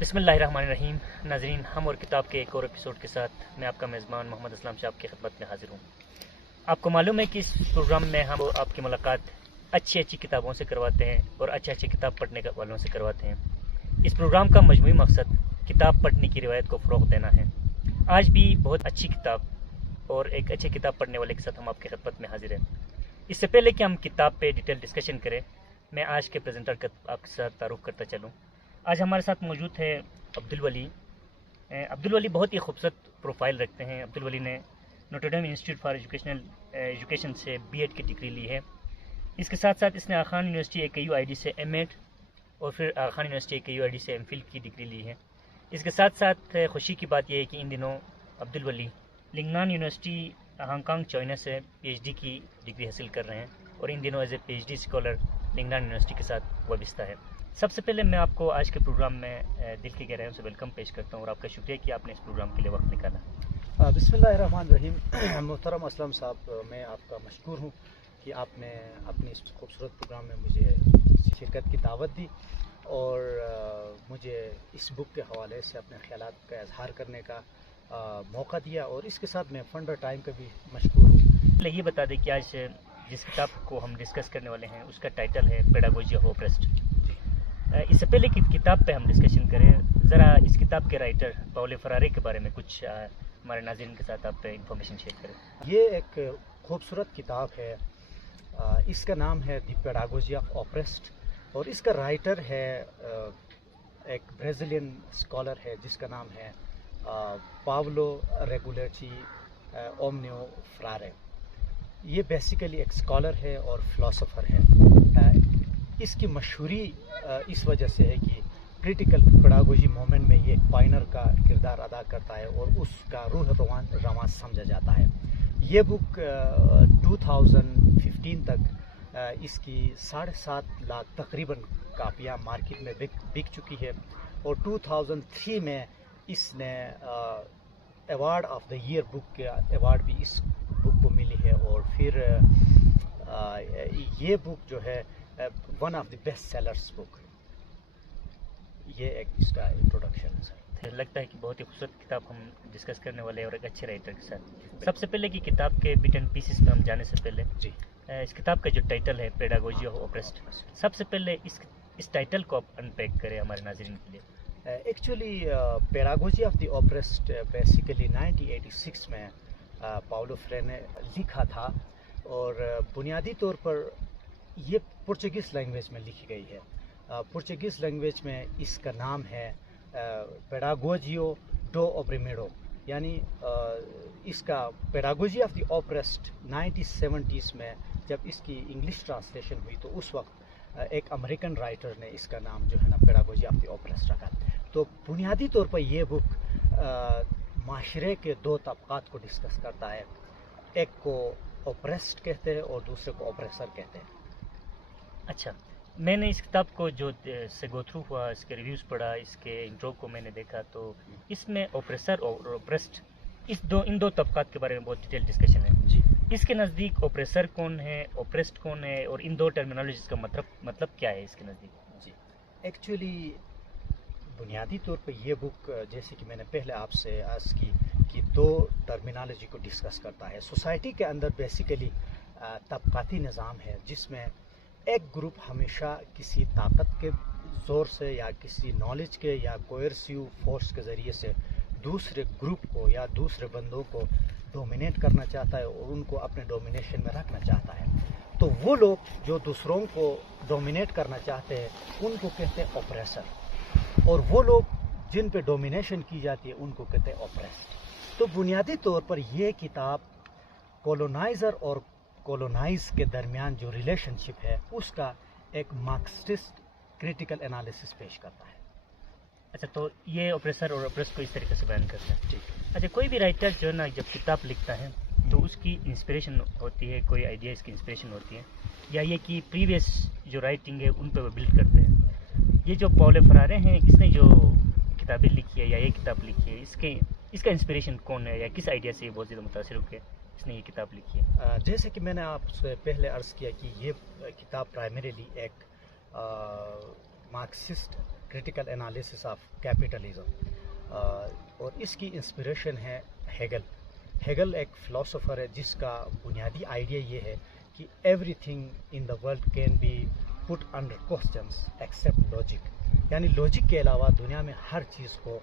بسم اللہ الرحمن الرحیم. ناظرین، ہم اور کتاب کے ایک اور ایپیسوڈ کے ساتھ میں آپ کا میزبان محمد اسلام شاہ کی خدمت میں حاضر ہوں. آپ کو معلوم ہے کہ اس پروگرام میں ہم آپ کی ملاقات اچھی کتابوں سے کرواتے ہیں اور اچھی کتاب پڑھنے والوں سے کرواتے ہیں. اس پروگرام کا مجموعی مقصد کتاب پڑھنے کی روایت کو فروغ دینا ہے. آج بھی بہت اچھی کتاب اور ایک اچھی کتاب پڑھنے والے کے ساتھ ہم آپ کی خدمت میں حاضر ہیں. اس سے پہلے کہ ہم کتاب پہ ڈیٹیل ڈسکشن کریں، میں آج کے پریزنٹر کا آپ کے ساتھ تعارف کرتا چلوں. آج ہمارے ساتھ موجود ہے عبدالولی. عبدالولی بہت ہی خوبصورت پروفائل رکھتے ہیں. عبدالولی نے نوٹر ڈیم انسٹیٹیوٹ فار ایجوکیشن سے BEd کی ڈگری لی ہے. اس کے ساتھ ساتھ اس نے آغا خان یونیورسٹی AKUID سے M.Ed اور پھر آغا خان یونیورسٹی AKUID سے M.Phil کی ڈگری لی ہے. اس کے ساتھ ساتھ خوشی کی بات یہ ہے کہ ان دنوں Abdulwali Lingnan university Hong Kong China سے PhD کی ڈگری حاصل کر رہے ہیں اور ان دنوں as a PhD scholar Lingnan university کے ساتھ وابستہ ہے. سب سے پہلے میں آپ کو آج کے پروگرام میں دل کی گہرائیوں سے ویلکم پیش کرتا ہوں اور آپ کا شکریہ کہ آپ نے اس پروگرام کے لیے وقت نکالا. بسم اللہ الرحمن الرحیم. محترم اسلم صاحب، میں آپ کا مشکور ہوں کہ آپ نے اپنے اس خوبصورت پروگرام میں مجھے شرکت کی دعوت دی اور مجھے اس بک کے حوالے سے اپنے خیالات کا اظہار کرنے کا موقع دیا، اور اس کے ساتھ میں فنڈر ٹائم کا بھی مشکور ہوں. یہ بتا دیں کہ آج جس کتاب کو ہم ڈسکس کرنے والے ہیں اس کا ٹائٹل ہے پیڈاگوجی آف اوپریسڈ. اس سے پہلے کتاب پہ ہم ڈسکشن کریں، ذرا اس کتاب کے رائٹر پاولو فرارے کے بارے میں کچھ ہمارے ناظرین کے ساتھ آپ انفارمیشن شیئر کریں. یہ ایک خوبصورت کتاب ہے. اس کا نام ہے دی پیڈاگوجی آف اوپریسڈ، اور اس کا رائٹر ہے ایک برازیلین اسکالر ہے جس کا نام ہے پاولو ریگولیٹی اومنیو فرارے. یہ بیسیکلی ایک اسکالر ہے اور فلاسفر ہے. اس کی مشہوری اس وجہ سے ہے کہ کرٹیکل پیڈاگوجی مومنٹ میں یہ ایک پائنر کا کردار ادا کرتا ہے اور اس کا روح رواں سمجھا جاتا ہے. یہ بک 2015 تک اس کی 7.5 لاکھ تقریباً کاپیاں مارکیٹ میں بک چکی ہے، اور 2003 میں اس نے award of the year book کا ایوارڈ بھی اس بک کو ملی ہے. اور پھر یہ بک جو ہے one of the best sellers book. یہ ایک اس کا انٹروڈکشن ہے. لگتا ہے کہ بہت ہی خوبصورت کتاب ہم ڈسکس کرنے والے ہیں اور ایک اچھے رائٹر کے ساتھ. سب سے پہلے کہ کتاب کے بٹ اینڈ پیسز میں ہم جانے سے پہلے جی، اس کتاب کا جو ٹائٹل ہے پیڈاگوجی آف اوپریسڈ، سب سے پہلے اس ٹائٹل کو آپ ان پیک کریں ہمارے ناظرین کے لیے. Actually pedagogy of the oppressed basically 1986 میں پاولو فرارے نے لکھا تھا، اور بنیادی طور پر یہ پرتگیز لینگویج میں لکھی گئی ہے. پرتگیز لینگویج میں اس کا نام ہے پیڈاگوجیو ڈو اوپریمیڈو، یعنی اس کا pedagogy of the oppressed 1970s میں جب اس کی انگلش ٹرانسلیشن ہوئی تو اس وقت ایک امریکن رائٹر نے اس کا نام جو ہے نا پیڈاگوجی آف دی اوپریسڈ رکھا. تو بنیادی طور پر یہ بک معاشرے کے دو طبقات کو ڈسکس کرتا ہے. ایک کو اوپریسڈ کہتے ہیں اور دوسرے کو اوپریسر کہتے ہیں. اچھا، میں نے اس کتاب کو جو سے گو تھرو ہوا، اس کے ریویوز پڑھا، اس کے انٹرو کو میں نے دیکھا، تو اس میں اوپریسر اور اوپریسڈ ان دو طبقات کے بارے میں بہت ڈیٹیل ڈسکشن ہے. جی، اس کے نزدیک اوپریسر کون ہے، اوپریسڈ کون ہے، اور ان دو ٹرمینالوجیز کا مطلب کیا ہے اس کے نزدیک؟ جی، ایکچولی بنیادی طور پہ یہ بک جیسے کہ میں نے پہلے آپ سے عرض کی کہ دو ٹرمینالوجی کو ڈسکس کرتا ہے. سوسائٹی کے اندر بیسیکلی طبقاتی نظام ہے جس میں ایک گروپ ہمیشہ کسی طاقت کے زور سے یا کسی نالج کے یا کوئرسیو فورس کے ذریعے سے دوسرے گروپ کو یا دوسرے بندوں کو ڈومینیٹ کرنا چاہتا ہے اور ان کو اپنے ڈومینیشن میں رکھنا چاہتا ہے. تو وہ لوگ جو دوسروں کو ڈومینیٹ کرنا چاہتے ہیں ان کو کہتے ہیں اوپریسر، اور وہ لوگ جن پہ ڈومینیشن کی جاتی ہے ان کو کہتے ہیں اوپریسڈ. تو بنیادی طور پر یہ کتاب کولونائزر اور کولونائز کے درمیان جو ریلیشن شپ ہے اس کا ایک مارکسسٹ کریٹیکل انالیسس پیش کرتا ہے. اچھا، تو یہ اوپریسر اور اوپریس کو اس طریقے سے بیان کرتا ہے. جی. اچھا، کوئی بھی رائٹر جو ہے نا جب کتاب لکھتا ہے تو اس کی انسپریشن ہوتی ہے، کوئی آئیڈیا اس کی انسپریشن ہوتی ہے، یا یہ کہ پریویس جو رائٹنگ ہے ان پہ وہ بلڈ کرتے ہیں. یہ جو پاولو فرارے ہیں، اس نے جو کتابیں لکھی ہے یا یہ کتاب لکھی ہے، اس کا انسپریشن کون ہے یا کس آئیڈیا سے یہ بہت زیادہ متاثر ہو کے اس نے یہ کتاب لکھی ہے؟ جیسے کہ میں نے آپ سے پہلے عرض کیا کہ یہ کتاب پرائمریلی ایک Marxist critical analysis of capitalism, اور اس کی انسپریشن ہے ہیگل ایک فلاسفر ہے جس کا بنیادی آئیڈیا یہ ہے کہ everything in the world can be put under questions except logic, یعنی لاجک کے علاوہ دنیا میں ہر چیز کو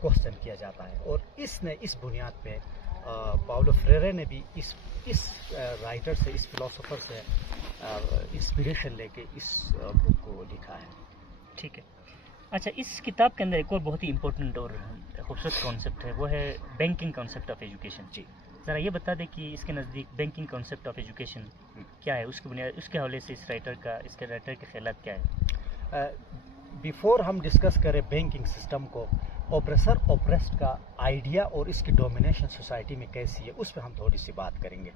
کوسچن کیا جاتا ہے. اور اس بنیاد پہ پاولو فریرے نے بھی اس رائٹر سے، اس فلاسفر سے انسپریشن لے کے اس بک کو لکھا ہے. ٹھیک ہے. اچھا، اس کتاب کے اندر ایک اور بہت ہی امپورٹنٹ اور خوبصورت کانسیپٹ ہے، وہ ہے بینکنگ کانسیپٹ آف ایجوکیشن. جی، ذرا یہ بتا دیں کہ اس کے نزدیک بینکنگ کانسیپٹ آف ایجوکیشن کیا ہے، اس کی بنیاد، اس کے حوالے سے اس کے رائٹر کے خیالات کیا ہے؟ بیفور ہم ڈسکس کریں بینکنگ سسٹم کو، اوپریسر اوپریسڈ کا آئیڈیا اور اس کی ڈومینیشن سوسائٹی میں کیسی ہے، اس پہ ہم تھوڑی سی بات کریں گے.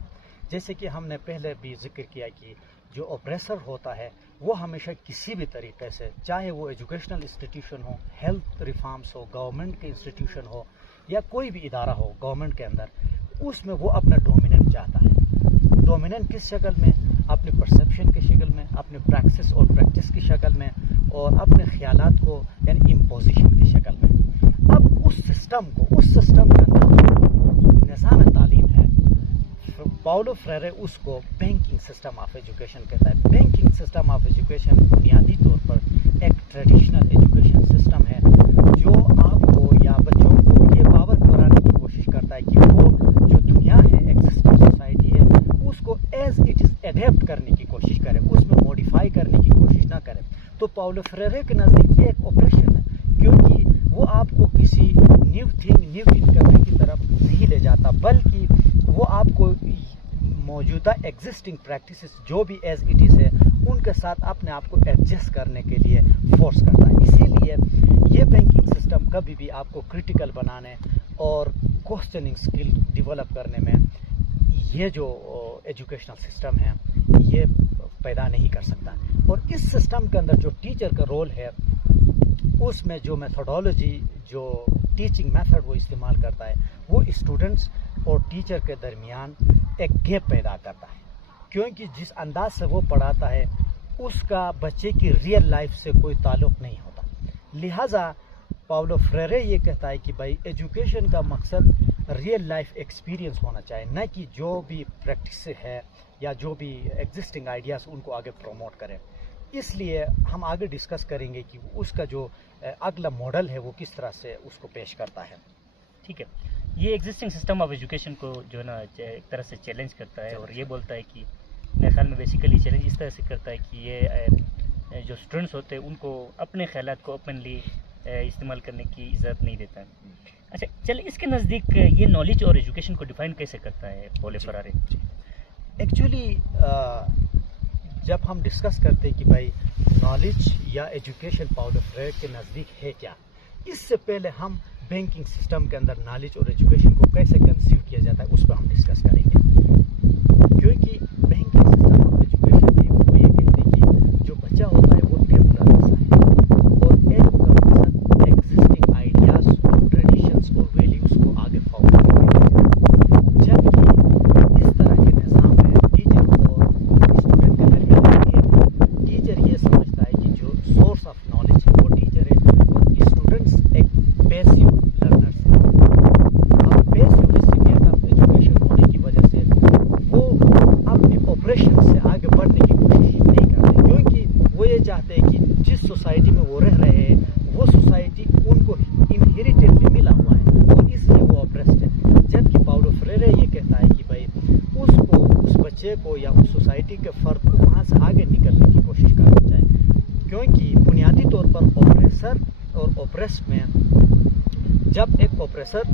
جیسے کہ ہم نے پہلے بھی ذکر کیا کہ جو اوپریسر ہوتا ہے وہ ہمیشہ کسی بھی طریقے سے، چاہے وہ ایجوکیشنل انسٹیٹیوشن ہو، ہیلتھ ریفارمس ہو، گورنمنٹ کے انسٹیٹیوشن ہو، یا کوئی بھی ادارہ ہو گورنمنٹ کے اندر، اس میں وہ اپنا ڈومیننٹ چاہتا ہے. ڈومیننٹ کس شکل میں؟ اپنے پرسیپشن کی شکل میں، اپنے پریکٹس اور پریکٹس کی شکل میں، اور اپنے خیالات کو یعنی امپوزیشن کی شکل میں. اب اس سسٹم کے اندر جو نظام تعلیم ہے، پاولو فریرے اس کو بینکنگ سسٹم آف ایجوکیشن کہتا ہے. بینکنگ سسٹم آف ایجوکیشن بنیادی طور پر ایک ٹریڈیشنل ایجوکیشن سسٹم ہے جو آپ کو یا بچوں کو یہ باور کرانے کی کوشش کرتا ہے کہ وہ جو دنیا ہے، ایگزسٹنگ سوسائٹی ہے، اس کو ایز اٹ از ایڈیپٹ کرنے کی کوشش کرے، اس میں موڈیفائی کرنے کی کوشش نہ کرے. تو پاولو فریرے کے نزدیک یہ ایک آپریشن ہے، کیونکہ وہ آپ کو کسی نیو ڈسکوری کی طرف نہیں لے جاتا، بلکہ وہ آپ کو موجودہ ایگزسٹنگ پریکٹسز جو بھی ایز اٹ از ہے ان کے ساتھ اپنے آپ کو ایڈجسٹ کرنے کے لیے فورس کرتا ہے. اسی لیے یہ بینکنگ سسٹم کبھی بھی آپ کو کرٹیکل بنانے اور کوسچننگ اسکل ڈیولپ کرنے میں یہ جو ایجوکیشنل سسٹم ہے یہ پیدا نہیں کر سکتا. اور اس سسٹم کے اندر جو ٹیچر کا رول ہے، اس میں جو میتھڈالوجی، جو ٹیچنگ میتھڈ وہ استعمال کرتا ہے، وہ اسٹوڈنٹس اور ٹیچر کے درمیان ایک گیپ پیدا کرتا ہے، کیونکہ جس انداز سے وہ پڑھاتا ہے اس کا بچے کی ریئل لائف سے کوئی تعلق نہیں ہوتا. لہٰذا پاولو فریرے یہ کہتا ہے کہ بھائی ایجوکیشن کا مقصد ریئل لائف ایکسپیرینس ہونا چاہیے، نہ کہ جو بھی پریکٹس ہے یا جو بھی ایگزسٹنگ آئیڈیاز ان کو آگے پروموٹ کریں. اس لیے ہم آگے ڈسکس کریں گے کہ اس کا جو اگلا ماڈل ہے وہ کس طرح سے اس کو پیش کرتا ہے. ٹھیک ہے. یہ ایگزسٹنگ سسٹم آف ایجوکیشن کو جو ہے نا ایک طرح سے چیلنج کرتا ہے، اور یہ بولتا ہے کہ میرے خیال میں بیسیکلی چیلنج اس طرح سے کرتا ہے کہ یہ جو اسٹوڈنٹس ہوتے ہیں ان کو اپنے خیالات کو اوپنلی استعمال کرنے کی اجازت نہیں دیتا ہے. اچھا چلے، اس کے نزدیک یہ نالج اور ایجوکیشن کو ڈیفائن کیسے کرتا ہے پاولو فریرے؟ ایکچولی جب ہم ڈسکس کرتے کہ بھائی نالج یا ایجوکیشن پاولو فریرے کے نزدیک ہے کیا، اس سے پہلے ہم بینکنگ سسٹم کے اندر نالج اور ایجوکیشن کو کیسے کنسیو کیا جاتا ہے اس پہ ہم ڈسکس کریں گے. کیونکہ بینکنگ سسٹم آف ایجوکیشن میں وہ یہ کہتے ہیں کہ جو بچہ ہوتا ہے وہ ٹیبولر ایسا ہے، اور علم کا مقصد ایگزسٹنگ آئیڈیاز اور ٹریڈیشنس اور ویلیوز کو آگے فارورڈ کرنا ہے. جبکہ اس طرح کے نظام میں ٹیچر اور اسٹوڈنٹ کے درمیان ٹیچر یہ سمجھتا ہے کہ جو سورس آف نالج ہے وہ ٹیچر ہے، اور اسٹوڈنٹس ایک پیسیو لرنرس ہیں. اب پیسیو ریسیپینٹ آف ایجوکیشن ہونے کی وجہ سے وہ اپنے آپریشن سے آگے بڑھنے کی کوشش نہیں کرتے، کیونکہ وہ یہ چاہتے ہیں کہ جس سوسائٹی میں وہ رہ رہے ہیں وہ سوسائٹی ان کو انہیریٹیڈلی ملا ہوا ہے، اور اس لیے وہ آپریسڈ ہے. جبکہ پاولو فریرے یہ کہتا ہے کہ بھائی اس بچے کو یا اس سوسائٹی کے فرد کو وہاں سے آگے نکلنے کی کوشش کرنا چاہیے، کیونکہ بنیادی طور پر آپریسر اور اوپریس میں جب ایک اوپریسر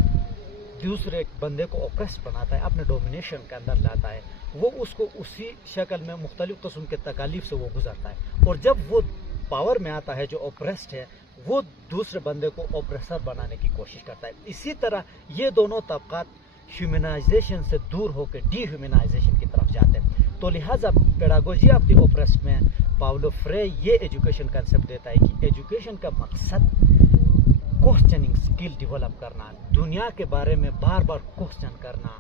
دوسرے بندے کو اوپریس بناتا ہے، اپنے ڈومینیشن کے اندر لاتا ہے، وہ اس کو اسی شکل میں مختلف قسم کے تکالیف سے وہ گزرتا ہے، اور جب وہ پاور میں آتا ہے جو اوپریسڈ ہے وہ دوسرے بندے کو اوپریسر بنانے کی کوشش کرتا ہے. اسی طرح یہ دونوں طبقات ہیومنائزیشن سے دور ہو کے ڈی ہیومنائزیشن کی طرف جاتے ہیں. تو لہٰذا پیڈاگوجی آف دی اوپریسڈ میں پاولو فریرے یہ ایجوکیشن کنسیپٹ دیتا ہے کہ ایجوکیشن کا مقصد کوسچننگ اسکل ڈیولپ کرنا، دنیا کے بارے میں بار بار کوسچن کرنا،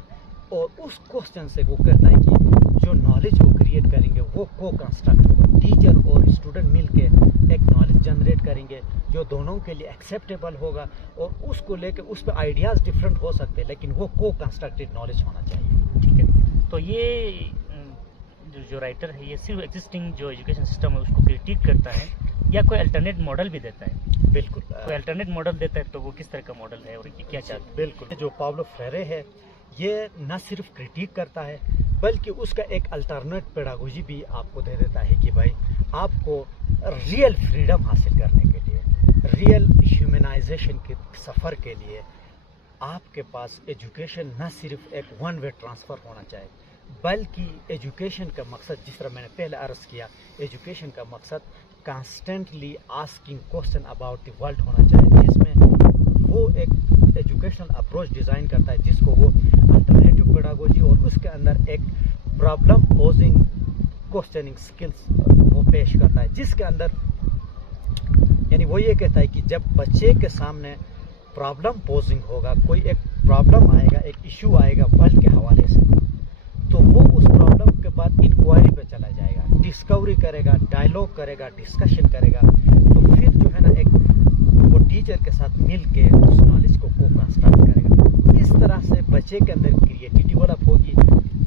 اور اس کوسچن سے وہ کہتا ہے کہ جو نالج وہ کریٹ کریں گے وہ کو کنسٹرکٹ ہوگا. ٹیچر اور اسٹوڈنٹ مل کے ایک نالج جنریٹ کریں گے جو دونوں کے لیے ایکسیپٹیبل ہوگا, اور اس کو لے کے اس پہ آئیڈیاز ڈفرینٹ ہو سکتے ہیں, لیکن وہ کو کنسٹرکٹیڈ نالج ہونا چاہیے. ٹھیک ہے, تو یہ جو رائٹر ہے یہ صرف ایگزسٹنگ جو ایجوکیشن سسٹم ہے اس کو کرٹیک کرتا ہے یا کوئی الٹرنیٹ ماڈل بھی دیتا ہے؟ بالکل, کوئی الٹرنیٹ ماڈل دیتا ہے تو وہ کس طرح کا ماڈل ہے اور یہ کیا چاہتا ہے؟ بالکل, جو پابلو فریرے ہے یہ نہ صرف کرٹیک کرتا ہے بلکہ اس کا ایک الٹرنیٹ پیڈاگوجی بھی آپ کو دے دیتا ہے کہ بھائی آپ کو ریئل فریڈم حاصل کرنے کے لیے, ریئل ہیومنائزیشن کے سفر کے لیے آپ کے پاس ایجوکیشن نہ صرف ایک ون وے ٹرانسفر ہونا چاہیے, بلکہ ایجوکیشن کا مقصد جس طرح میں نے پہلے عرض کیا, ایجوکیشن کا مقصد constantly asking question about the world ہونا چاہیے, جس میں وہ ایک ایجوکیشنل اپروچ ڈیزائن کرتا ہے جس کو وہ الٹرنیٹیو پیڈاگوجی اور اس کے اندر ایک پرابلم پوزنگ کوشچننگ سکلز وہ پیش کرتا ہے, جس کے اندر یعنی وہ یہ کہتا ہے کہ جب بچے کے سامنے پرابلم پوزنگ ہوگا, کوئی ایک پرابلم آئے گا, ایک ایشو آئے گا ورلڈ کے حوالے سے, تو وہ اس پرابلم کے بعد انکوائری پہ چلا جائے گا, ڈسکوری کرے گا, ڈائلاگ کرے گا, ڈسکشن کرے گا, تو پھر جو ہے نا ایک وہ ٹیچر کے ساتھ مل کے اس نالج کو کنسٹرکٹ کرے گا. اس طرح سے بچے کے اندر کریٹیوٹی ڈیولپ ہوگی,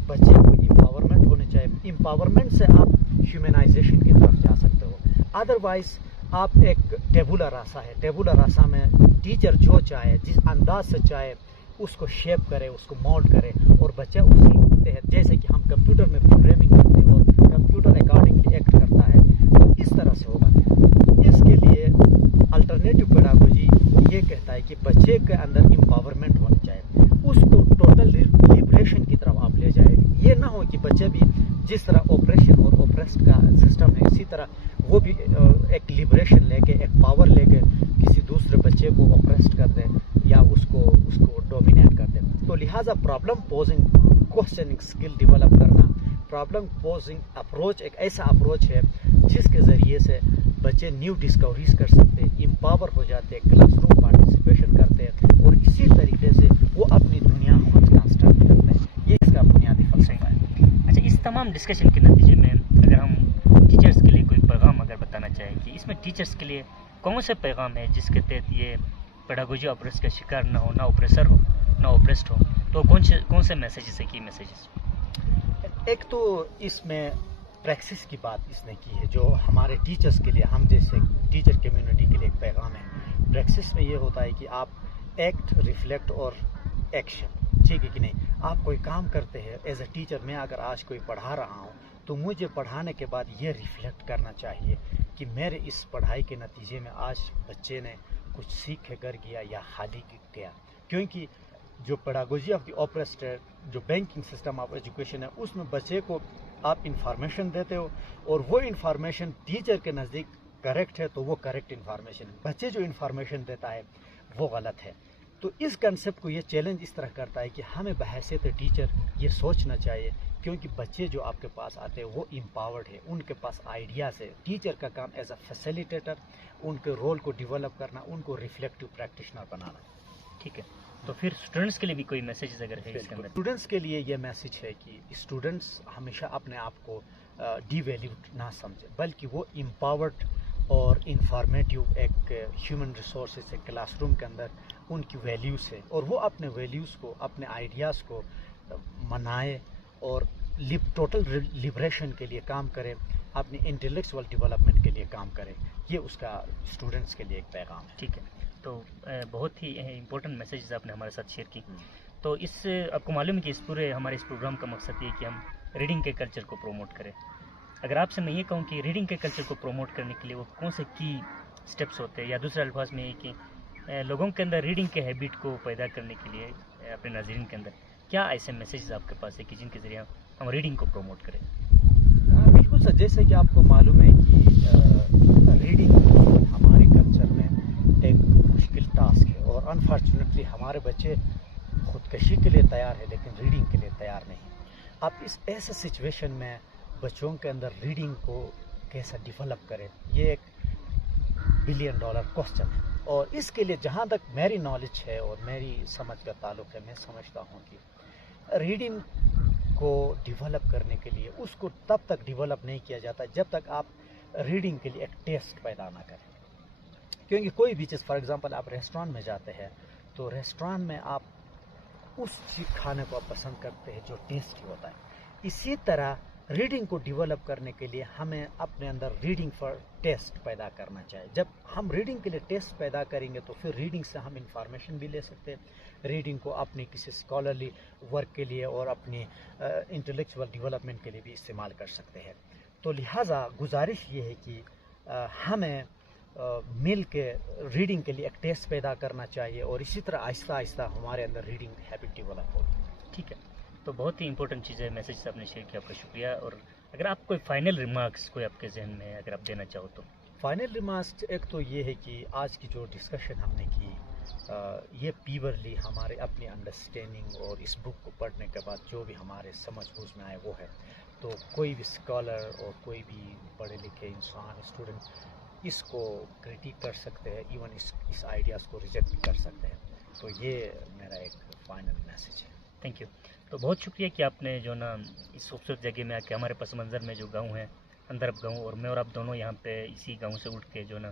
بچے کو امپاورمنٹ ہونے چاہیے, امپاورمنٹ سے آپ ہیومنائزیشن کی طرف جا سکتے ہو. ادروائز آپ ایک ٹیبولا راسا ہے, ٹیبولا راسا میں ٹیچر جو چاہے جس انداز سے چاہے اس کو شیپ کرے, اس کو مولڈ کرے, اور بچہ اسی تحت جیسے کہ ہم کمپیوٹر میں پروگرامنگ کرتے ہیں اور کمپیوٹر اکارڈنگلی ایکٹ کرتا ہے, تو اس طرح سے ہوگا. اس کے لیے الٹرنیٹیو پیڈاگوجی یہ کہتا ہے کہ بچے کے اندر امپاورمنٹ ہونا چاہیے, اس کو ٹوٹل لبریشن کی طرف آپ لے جائے. یہ نہ ہو کہ بچے بھی جس طرح آپریشن اور اوپریسڈ کا سسٹم ہے اسی طرح وہ بھی ایک لبریشن لے کے, ایک پاور لے کے کسی دوسرے بچے کو آپریسڈ کر دے یا اس کو ڈومینیٹ کر دے. تو لہٰذا problem posing questioning skill develop کرنا, پرابلم پوزنگ اپروچ ایک ایسا اپروچ ہے جس کے ذریعے سے بچے نیو ڈسکوریز کر سکتے, امپاور ہو جاتے, کلاس روم پارٹیسپیشن کرتے اور اسی طریقے سے وہ اپنی دنیا خود کنسٹرکٹ کرتے ہیں. یہ اس کا بنیادی فلسفہ ہے. اچھا, اس تمام ڈسکشن کے نتیجے میں اگر ہم ٹیچرس کے لیے کوئی پیغام اگر بتانا چاہیں کہ اس میں ٹیچرس کے لیے کون سے پیغام ہے جس کے تحت یہ پیڈاگوجی آپریس کا شکار نہ ہو, نہ اوپریسر ہو نہ اوپریسڈ ہو, تو کون سے میسیجز ہے, کی میسیجز؟ ایک تو اس میں پریکسس کی بات اس نے کی ہے جو ہمارے ٹیچرس کے لیے, ہم جیسے ٹیچر کمیونٹی کے لیے ایک پیغام ہے. پریکسس میں یہ ہوتا ہے کہ آپ ایکٹ, ریفلیکٹ اور ایکشن, ٹھیک ہے کہ نہیں, آپ کوئی کام کرتے ہیں ایز اے ٹیچر. میں اگر آج کوئی پڑھا رہا ہوں تو مجھے پڑھانے کے بعد یہ ریفلیکٹ کرنا چاہیے کہ میرے اس پڑھائی کے نتیجے میں آج بچے نے کچھ سیکھ کر گیا یا خالی گیا. کیونکہ جو پیڈاگوجی آف دی آپریسڈ, جو بینکنگ سسٹم آف ایجوکیشن ہے, اس میں بچے کو آپ انفارمیشن دیتے ہو اور وہ انفارمیشن ٹیچر کے نزدیک کریکٹ ہے تو وہ کریکٹ انفارمیشن ہے, بچے جو انفارمیشن دیتا ہے وہ غلط ہے. تو اس کنسیپٹ کو یہ چیلنج اس طرح کرتا ہے کہ ہمیں بحیثیت ٹیچر یہ سوچنا چاہیے, کیونکہ بچے جو آپ کے پاس آتے ہیں وہ امپاورڈ ہے, ان کے پاس آئیڈیاز ہے. ٹیچر کا کام ایز اے فیسیلیٹیٹر ان کے رول کو ڈیولپ کرنا, ان کو ریفلیکٹیو پریکٹیشنر بنانا. ٹھیک ہے, تو پھر اسٹوڈنٹس کے لیے بھی کوئی میسیجز اگر ہے اس کے اندر؟ اسٹوڈنٹس کے لیے یہ میسیج ہے کہ اسٹوڈنٹس ہمیشہ اپنے آپ کو ڈی ویلیوڈ نہ سمجھے, بلکہ وہ امپاورڈ اور انفارمیٹیو ایک ہیومن ریسورسز ہے کلاس روم کے اندر, ان کی ویلیوز ہے, اور وہ اپنے ویلیوز کو, اپنے آئیڈیاز کو منائے اور ٹوٹل لبریشن کے لیے کام کرے, اپنی انٹلیکچوئل ڈیولپمنٹ کے لیے کام کرے. یہ اس کا اسٹوڈنٹس کے لیے ایک پیغام ہے. ٹھیک ہے, تو بہت ہی امپورٹنٹ میسیجز آپ نے ہمارے ساتھ شیئر کی. تو اس آپ کو معلوم ہے کہ ہمارے اس پروگرام کا مقصد یہ ہے کہ ہم ریڈنگ کے کلچر کو پروموٹ کریں. اگر آپ سے میں یہ کہوں کہ ریڈنگ کے کلچر کو پروموٹ کرنے کے لیے وہ کون سے کی اسٹیپس ہوتے ہیں, یا دوسرے الفاظ میں یہ کہ لوگوں کے اندر ریڈنگ کے ہیبٹ کو پیدا کرنے کے لیے اپنے ناظرین کے اندر کیا ایسے میسیجز آپ کے پاس ہے کہ جن کے ذریعے ہم ریڈنگ کو پروموٹ کریں؟ بالکل سر, جیسے کہ آپ کو معلوم ہے کہ ریڈنگ ہمارے کلچر میں ایک مشکل ٹاسک ہے, اور انفارچونیٹلی ہمارے بچے خودکشی کے لیے تیار ہے لیکن ریڈنگ کے لیے تیار نہیں. آپ اس ایسے سچویشن میں بچوں کے اندر ریڈنگ کو کیسا ڈیولپ کریں, یہ ایک $1 بلین کوسچن ہے. اور اس کے لیے جہاں تک میری نالج ہے اور میری سمجھ کا تعلق ہے, میں سمجھتا ہوں کہ ریڈنگ کو ڈیولپ کرنے کے لیے اس کو تب تک ڈیولپ نہیں کیا جاتا جب تک آپ ریڈنگ کے لیے ایک ٹیسٹ پیدا نہ کریں. کیونکہ کوئی بھی چیز، فار ایگزامپل آپ ریسٹورانٹ میں جاتے ہیں تو ریسٹورانٹ میں آپ اس چیز کھانے کو آپ پسند کرتے ہیں جو ٹیسٹی ہوتا ہے. اسی طرح ریڈنگ کو ڈیولپ کرنے کے لیے ہمیں اپنے اندر ریڈنگ فار ٹیسٹ پیدا کرنا چاہیے. جب ہم ریڈنگ کے لیے ٹیسٹ پیدا کریں گے تو پھر ریڈنگ سے ہم انفارمیشن بھی لے سکتے ہیں. ریڈنگ کو اپنی کسی اسکالرلی ورک کے لیے اور اپنی انٹلیکچوئل ڈیولپمنٹ کے لیے بھی استعمال کر سکتے ہیں. تو لہٰذا گزارش یہ ہے کہ ہمیں مل کے ریڈنگ کے لیے ایک ٹیسٹ پیدا کرنا چاہیے اور اسی طرح آہستہ آہستہ ہمارے اندر ریڈنگ ہیبٹ ڈیولپ ہوگی. ٹھیک ہے، تو بہت ہی امپورٹنٹ چیز ہے، میسج آپ نے شیئر کیا، آپ کا شکریہ. اور اگر آپ کوئی فائنل ریمارکس کوئی آپ کے ذہن میں اگر آپ دینا چاہو تو. فائنل ریمارکس ایک تو یہ ہے کہ آج کی جو ڈسکشن ہم نے کی یہ پیورلی ہمارے اپنی انڈرسٹینڈنگ اور اس بک کو پڑھنے کے بعد جو بھی ہمارے سمجھ بوجھ میں آئے وہ ہے. تو کوئی بھی اسکالر اور کوئی بھی پڑھے لکھے انسان، اسٹوڈنٹ اس کو کریٹیک کر سکتے ہیں، ایون اس آئیڈیاز کو ریجیکٹ کر سکتے ہیں. تو یہ میرا ایک فائنل میسج ہے. Thank you. تو بہت شکریہ کہ آپ نے جو نا اس خوبصورت جگہ میں آ کے ہمارے پس منظر میں جو گاؤں ہے اندرب گاؤں، اور میں اور آپ دونوں یہاں پہ اسی گاؤں سے اٹھ کے جو نا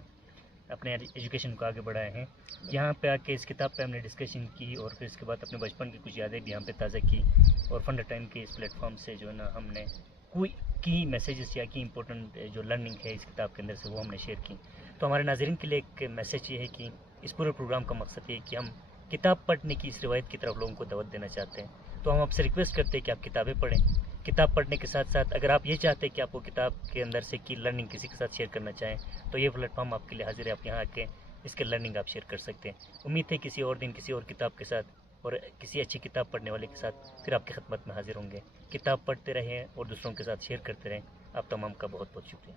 اپنے ایجوکیشن کو آگے بڑھائے ہیں. یہاں پہ آ کے اس کتاب پہ ہم نے ڈسکشن کی اور پھر اس کے بعد اپنے بچپن کی کچھ یادیں بھی یہاں پہ تازہ کی، اور فنڈ ٹائم کے اس پلیٹ فارم سے جو نا ہم نے کوئی کی میسیجز یا کی امپورٹنٹ جو لرننگ ہے اس کتاب کے اندر سے وہ ہم نے شیئر کی. تو ہمارے ناظرین کے لیے ایک میسیج یہ ہے کہ اس پورے پروگرام کا مقصد یہ ہے کہ ہم کتاب پڑھنے کی اس روایت کی طرف لوگوں کو دعوت دینا چاہتے ہیں. تو ہم آپ سے ریکویسٹ کرتے ہیں کہ آپ کتابیں پڑھیں. کتاب پڑھنے کے ساتھ ساتھ اگر آپ یہ چاہتے ہیں کہ آپ کو کتاب کے اندر سے کی لرننگ کسی کے ساتھ شیئر کرنا چاہیں تو یہ پلیٹ فارم آپ کے لیے حاضر ہے. آپ یہاں آ کے اس کے لرننگ آپ شیئر کر سکتے ہیں. امید ہے کسی اور دن کسی اور کتاب کے ساتھ اور کسی اچھی کتاب پڑھنے والے کے ساتھ پھر آپ کی خدمت میں حاضر ہوں گے. کتاب پڑھتے رہیں اور دوسروں کے ساتھ شیئر کرتے رہیں. آپ تمام کا بہت بہت شکریہ.